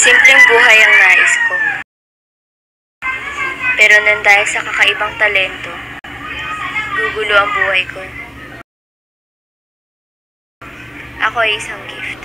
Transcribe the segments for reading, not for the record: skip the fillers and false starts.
Simpleng buhay ang nais ko. Pero nang dahil sa kakaibang talento, gugulo ang buhay ko. Ako ay isang gift.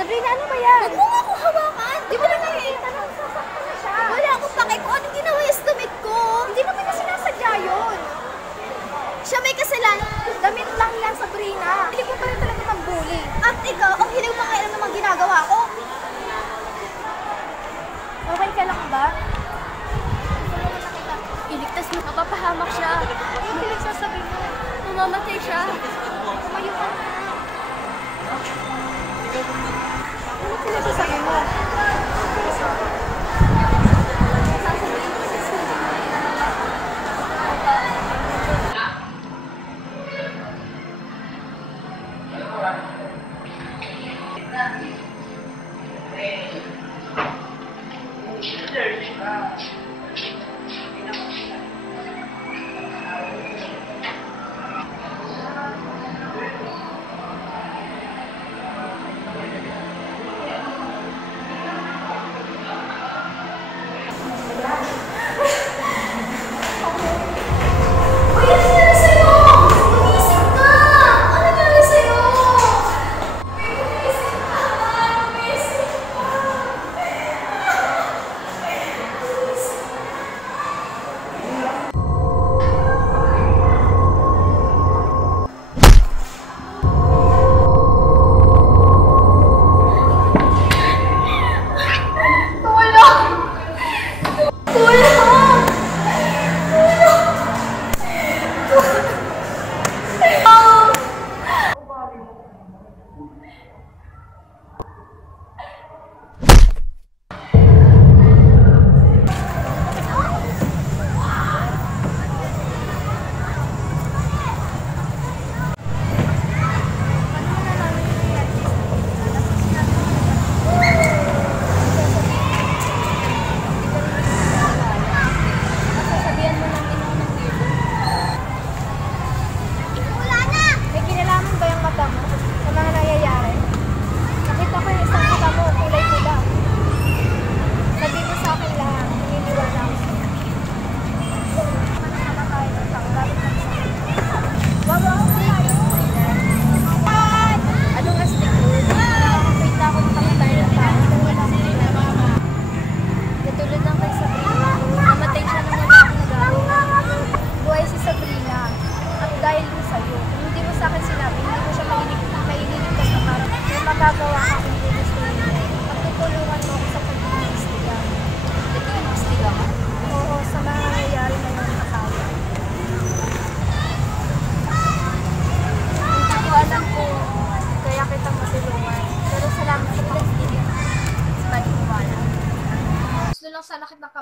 Sabrina, ano ba yan? Huwag mo nga akong hawakan! Di ba na nakikita na sasaktan na siya? Wala akong pake kung anong ginawa yung stomach ko. Hindi naman na sinasadya yun. Siya may kasalanan. Damit lang yan, Sabrina. Hindi ko pa rin talaga mag-bully. At ikaw, ang hilaw pa kailan naman ginagawa ko. Okay ka lang ba? Iligtas mo, mapapahamak siya. Ano pinagsasabi mo? Mamamatay siya. Tumayo ka na. Ano pinagsasabi mo?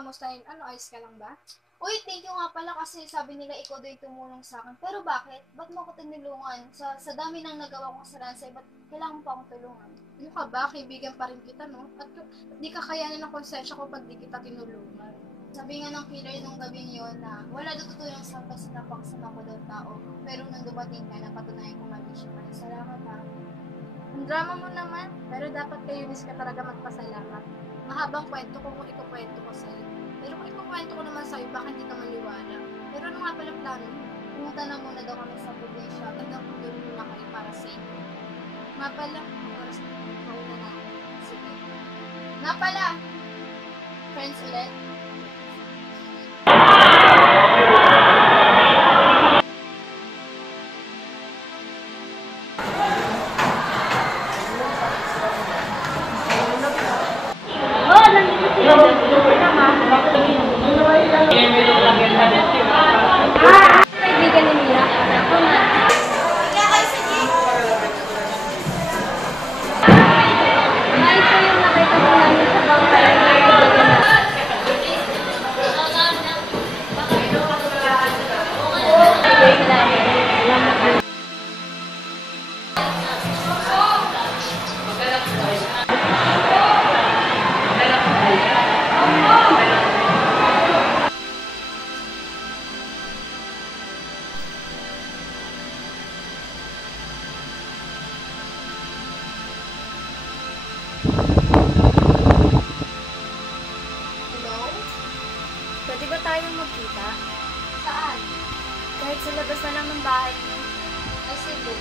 kamustahin. Ano, ayos ka lang ba? Uy, thank you nga pala kasi sabi nila ikaw daw yung tumulong sa akin. Pero bakit? Ba't mo ako tinulungan? Sa dami ng nagawa kong kasalanan sa'yo, ba't kailangan mo pa akong tulungan? Ano ka ba? Kaibigan pa rin kita, no? At di ka kayanin ng konsensya ko pag di kita tinulungan. Sabi nga ng killer nung gabing yun na wala daw tutulong sa akin kasi napakasama ko daw tao. Pero nung dumating ka, napatunayan ko mali siya. Salamat ha. Ang drama mo naman, pero dapat kay Eunice ka talaga magpasalamat. Mahabang kwento ko kung ikukwento ko sa'yo. Pero kung ikukwento ko naman sa'yo, baka hindi ka maniwala. Pero ano nga pala plano mo? Pumunta na muna daw kami sa probinsya. Gandang kundin muna kayo para safe. Nga pala, ang oras na mauna na ako. Sige. Nga pala! Friends ulit? Kaibigan ni Mira. Ito yung nakita ko namin sa bangkay. Hello? Pwede ba tayong magkita? Saan? Kahit sa labas na lang ng bahay niyo. Ay, sige.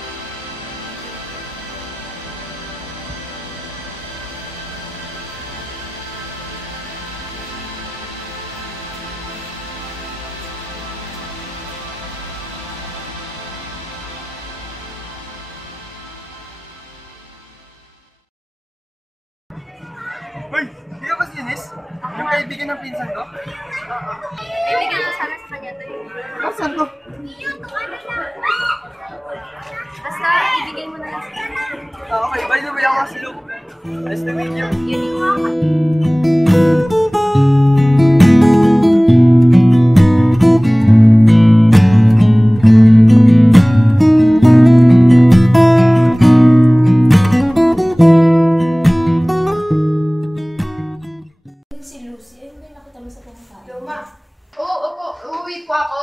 Hoy! Di ka ba si Eunice? Yung kaibigan ng pinsan ko? Bibigyan ko sana sa kanya to eh. Saan to? Basta, ibigay mo na lang sa kanya. Okay, by the way, ako si Luke. Nice to meet you. Yun yung mga Si Lucy, ay hindi nakita mo sa pumunta. Luma. Oo, opo. Uuwi po ako.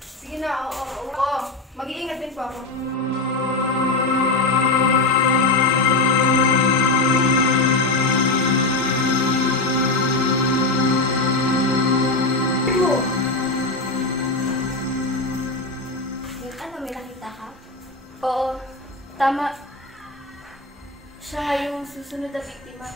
Sige na, oo. Mag-iingat din po ako. Yung ano, may nakita ka? Oo, tama. Siya nga yung susunod na biktima.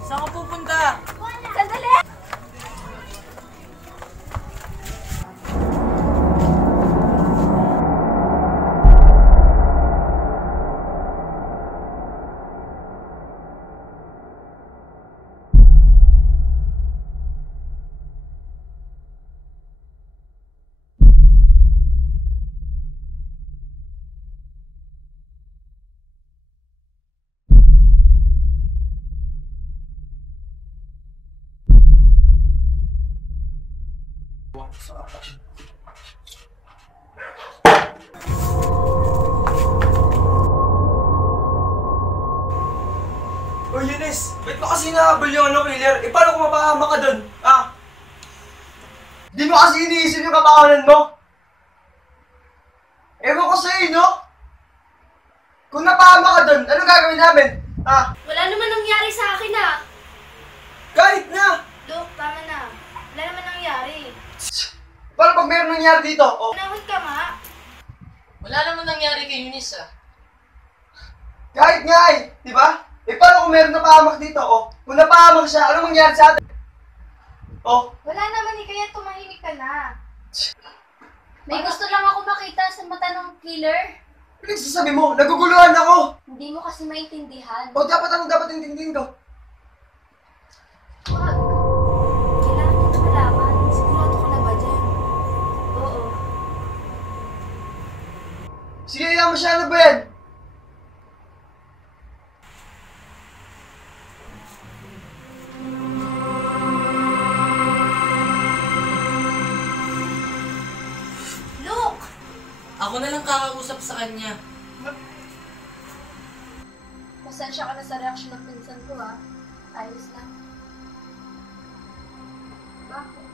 Saan ka pupunta? Sandali! Oh, Eunice! Ba't mo kasi nahabol yung killer? Eh, paano kung mapahama ka dun? Ah? Di mo kasi iniisip yung kapakanan mo? Ewan ko sa'yo, no? Kung napahama ka dun, ano gagawin namin? Ah? Wala naman nangyari sa akin ah. Kahit na! Luke, tama na. Wala naman nangyari. Paano pag meron nangyari dito? Oh, Panahon ka ma. Wala naman nangyari kay Eunice ah. kahit nga eh, di ba? Eh, paano kung meron na pahamak dito, oh? Kung napahamak siya, ano mangyari sa atin? Oh, Wala naman eh, kaya tumahimik ka na. May gusto lang ako makita sa mata ng killer. pinagsasabi mo, naguguluhan ako! Hindi mo kasi maintindihan. O, dapat intindihin ko? Wag. Kailangan ko na malaman. Sigurado ka na ba dyan? Oo. Sige, mo siya, ano ba yan? Luke! Ako na lang kakausap sa kanya. Pasensya ka na sa reaksyon ng pinsan ko ha. Ayos lang. Bakit?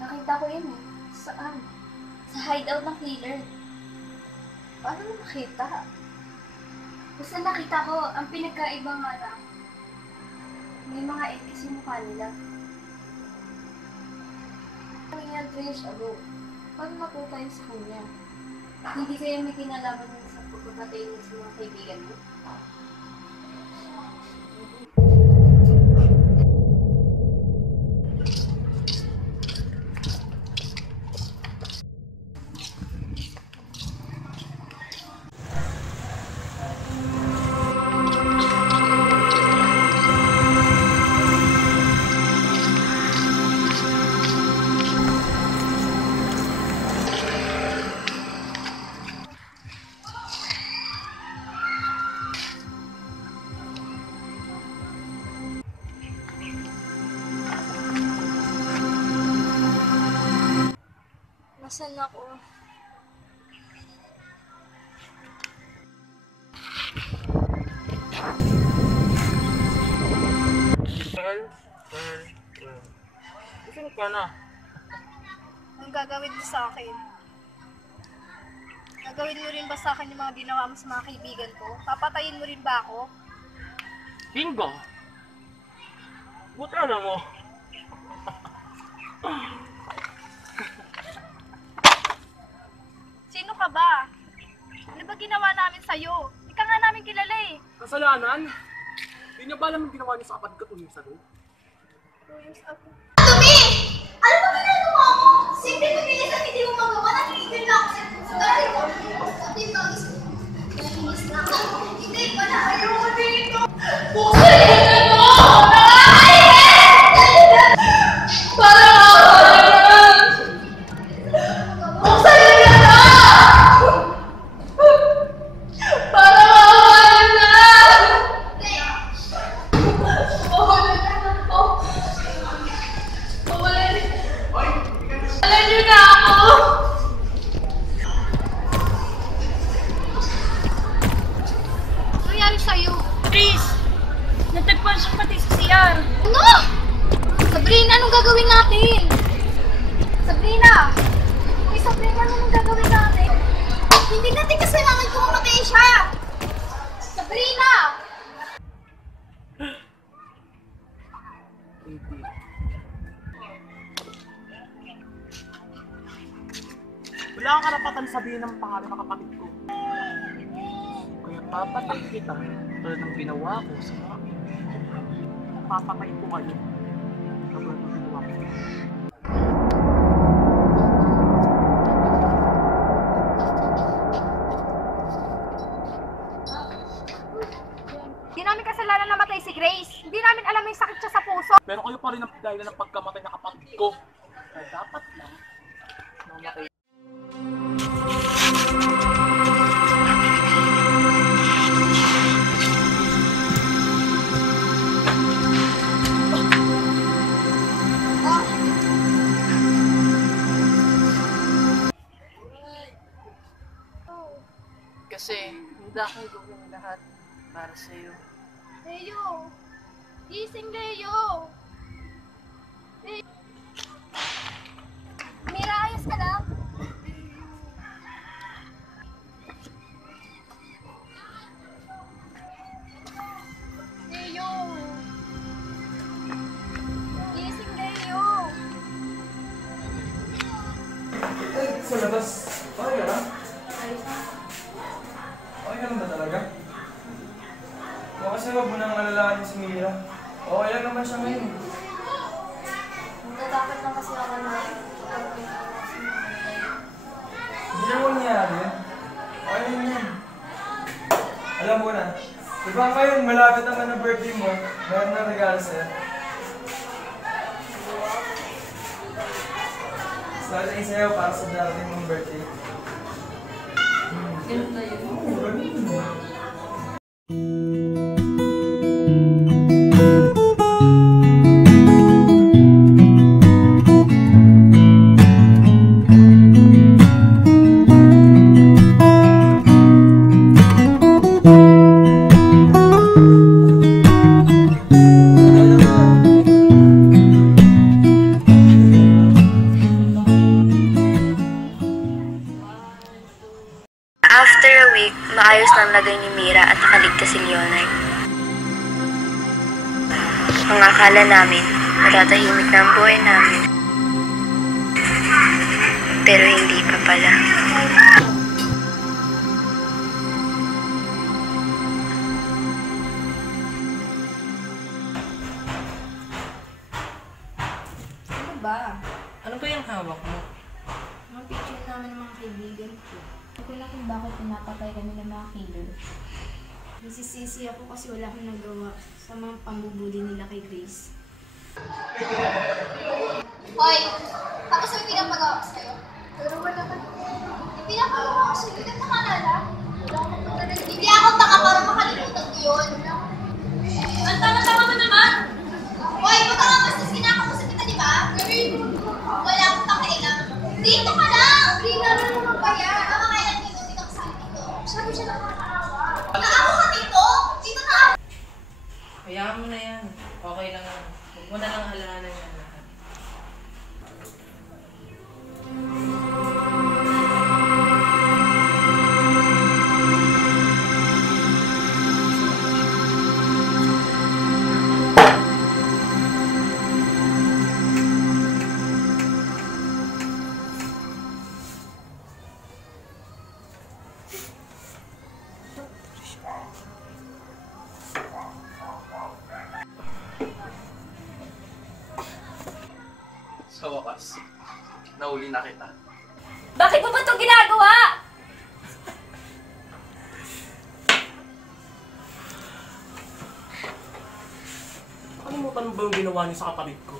Nakita ko yun eh. Saan? Sa hideout ng killer. Paano mo nakita? Basta nakita ko, ang pinagkaiba nga lang, may mga ekis yung mukha nila. Yan 3 years ago. Paano napunta yun sa kanya? Hindi kayo may kinalaman sa pagpapatay niya sa mga kaibigan mo? Nasaan ako? Saan ka na? Ang gagawin mo sa akin? Gagawin mo rin ba sa akin yung mga ginawa mo sa mga kaibigan ko? Papatayin mo rin ba ako? Bingo! Buta na mo. Sino ka ba? Ano ba ginawa namin sa'yo? Ika nga namin kilala eh. Kasalanan? Hindi niya ba alam yung ginawa niya sa kapatid ko 2 years ago? 2 years ago. Dumi! Ano ba ginagawa mo? Simple mo bilisan, hindi mo magawa. Nakikigil na ako sa puso. Dahil ko, hindi mag-isip. Nainis na ako. Hindi pa na ayoko dito. Buksan mo! Parang ako! Buksan mo na! Parang ako na! Alam niyo na ako! Ano nangyari sa'yo? Chris! Natagpuan siya pati sa CR. Ano? Sabrina, anong gagawin natin? Sabrina! Uy, Sabrina, anong gagawin natin? Hindi natin kasalanan kung mamatay siya! Sabrina! Wala kang karapatan sabihin ng pangalan ng kapatid ko. Kaya papatay kita tulad ng ginawa ko sa mga kaibigan ko. Papatay ko kayo tulad ng ginawa ko. Hindi namin kasalanan namatay si Grace. Hindi namin alam yung sakit siya sa puso. Pero kayo pa rin ang dahilan ng pagkamatay ng kapatid ko. Kaya dapat lang mamatay. Kasi hindi akong gawin lahat para sa'yo. Leo! Gising, Leo! Mira, ayos ka lang? Leo! Gising, Leo! Ay, sa labas. Okay ka lang? Ayos na. Okay ka lang ba talaga? O kasi wag mo nang alalahanin si Mira. Okay lang naman siya ngayon. Natatakot lang kasi ako na Hindi na mangyari yan. Okay lang yan. Alam mo na, diba ngayon malapit naman ang birthday mo, meron na regalo sa'yo. Starting sa'yo para sa darating mong birthday. ganun na yun. Oo, ganun. After a week, maayos na ang lagay ni Mira at nakaligtas si Leonard. Ang akala namin, matatahimik na ang buhay namin. Pero hindi pa pala. Ano ba? Ano ba yung hawak mo? Mga picture namin ng mga kaibigan ko. Hindi ko lang kung bakit pinapatay kami ng mga killer. Nasisisi ako kasi wala akong nagawa sa mga pambubuli nila kay Grace. Hoy, tapos may pinapagawa ko sa'yo. Pero wala ka. May pinapagawa ko sa'yo, hindi ka nakalala. Hindi ako taka para makalimutan ko yun. Ang tama-tama mo naman! Hoy, magkakamastos kinakamusta kita, di ba? Wala akong takailang. Dito ka lang! Rina na naman ba yan? Ang kailan dito, dito ka sa dito. Sabi siya nakakaawa. Naawa ka dito? Dito na ako. Hayaan mo na yan. Okay lang yan. Huwag mo na lang alahanan yan lahat. Sa wakas, nahuli na kita. Bakit mo ba ito ginagawa? Nakalimutan mo ba yung ginawa niyo sa kapatid ko?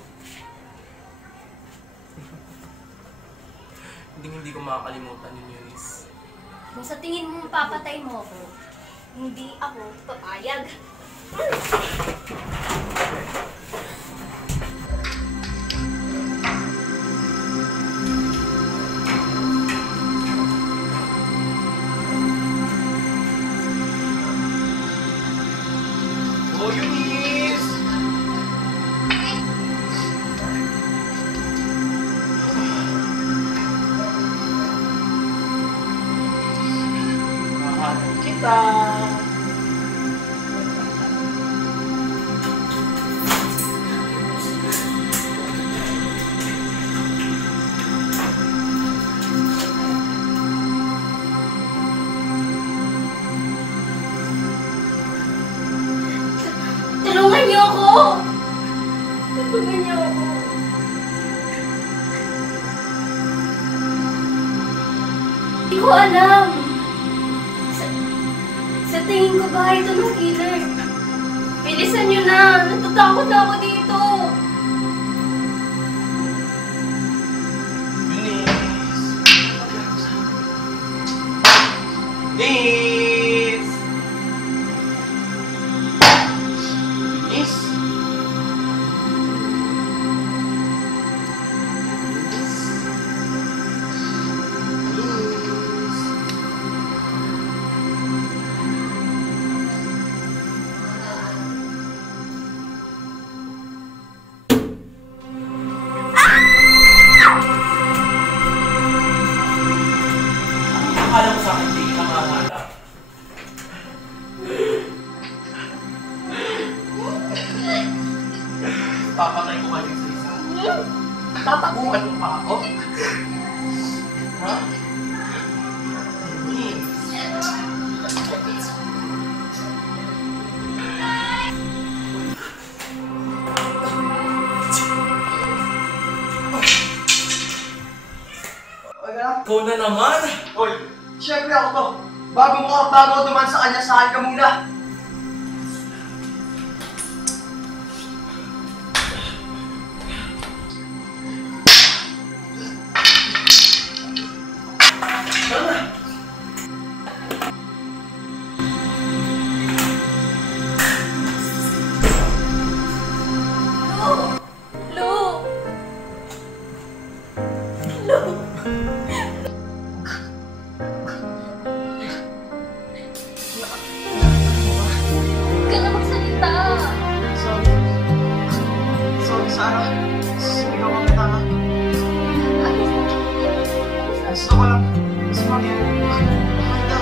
Hindi ko makakalimutan yun, Eunice. Kung sa tingin mo papatay mo ako, hindi ako papayag. Oh, Eunice! Mahanap kita! Tulungan niyo ako! Tulungan niyo ako! Hindi ko alam. Sa tingin ko ba ito ng killer? Bilisan niyo na! Natatakot na ako dito! Eunice! Eunice! Eunice? Eunice? Akala mo sa akin, hindi kita mahanap. Papatay ko kayo sa isa. Tataguan mo pa ako? Ha? Eunice? Ikaw na naman! Hoy, siyempre ako to. Bago ako duman sa kanya, sa akin ka muna. Sorry, Sarah. Sumigaw ang tanga. Gusto ko lang. Gusto mo yan. Maganda.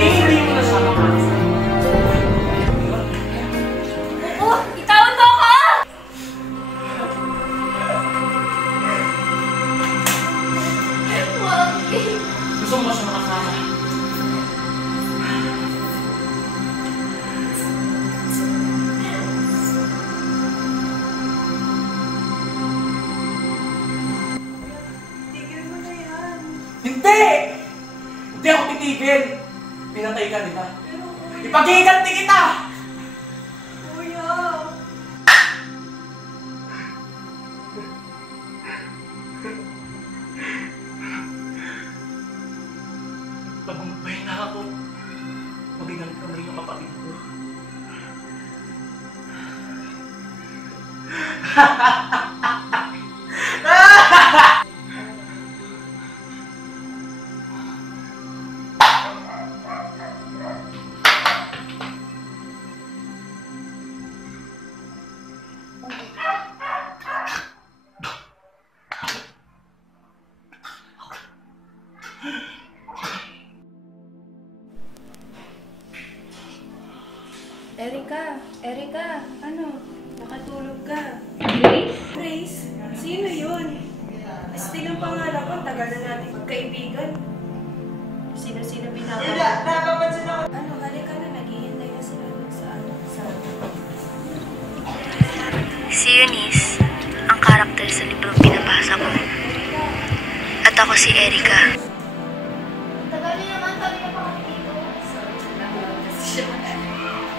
Hindi mo na siya makakas. Oo! Itawan mo ako! Gusto mo ba siya makasama? Tigil mo na yan. Hindi! Hindi ako titigil! Pinatay ka, di ba? Ipag-iiganti kita! Kuya. Tagumpay na ako. Mabigang kamay ng kapatid ko. Erika, ano? Nakatulog ka. Grace? Sino yun? Still ang pangalan ko, tagal na natin magkaibigan. Sino-sino binabalik? Napapansin ako. Ano, halika na, naghihintay na sila dun sa Si Eunice, ang karakter sa librong binabasa ko. At ako si Erika. Tagal niyo naman kami na kami dito.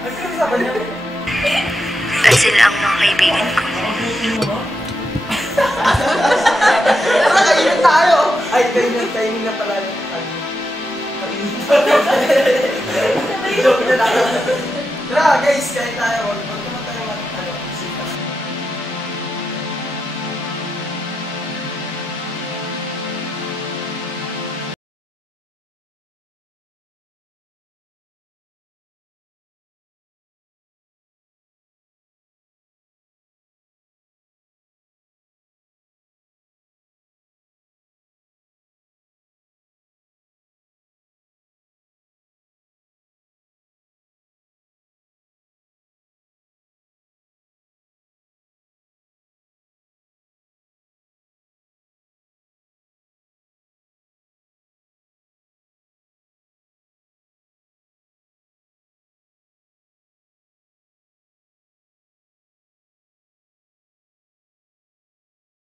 Ano yung sabi niyo? At sila ang mga kaibigan ko. Tara, kainin tayo! Ay, kainin na pala. Joke na lang. Tara, guys, kain tayo. Huwag naman tayo mag-isita.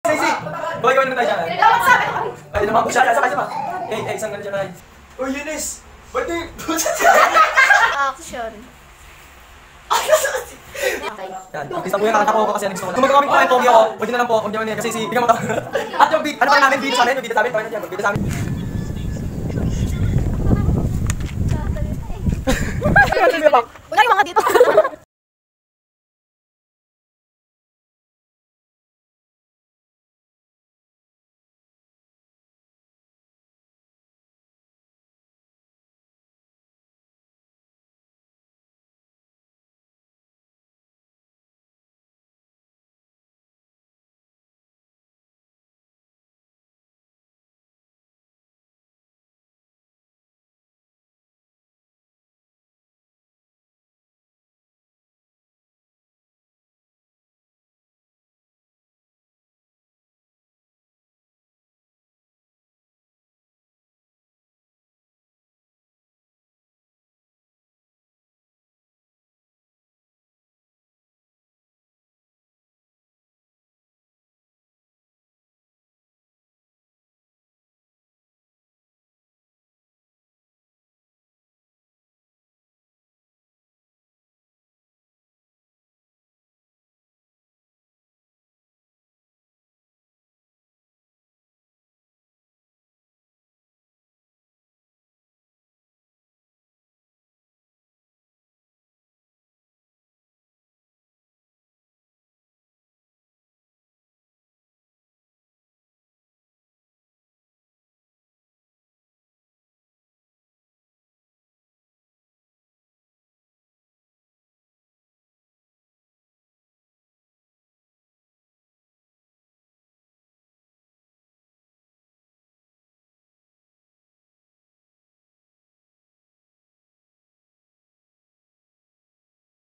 Sisi! Boy, gawin na tayo dyan. Ay, naman po siya. Saka. Isang ganun dyan na. Oh, Eunice! Ba't di? Action. Yan, artista po yung kakanta ko kasi gusto ko. Kung magkakabit po kayo pogi ako, pwede na lang po. Huwag naman yan kasi bigyan mo to. At yung beat, ano pa namin? Video sa amin? Yung video sa amin? Pwede na dyan. Video sa amin. Unahin mga dito.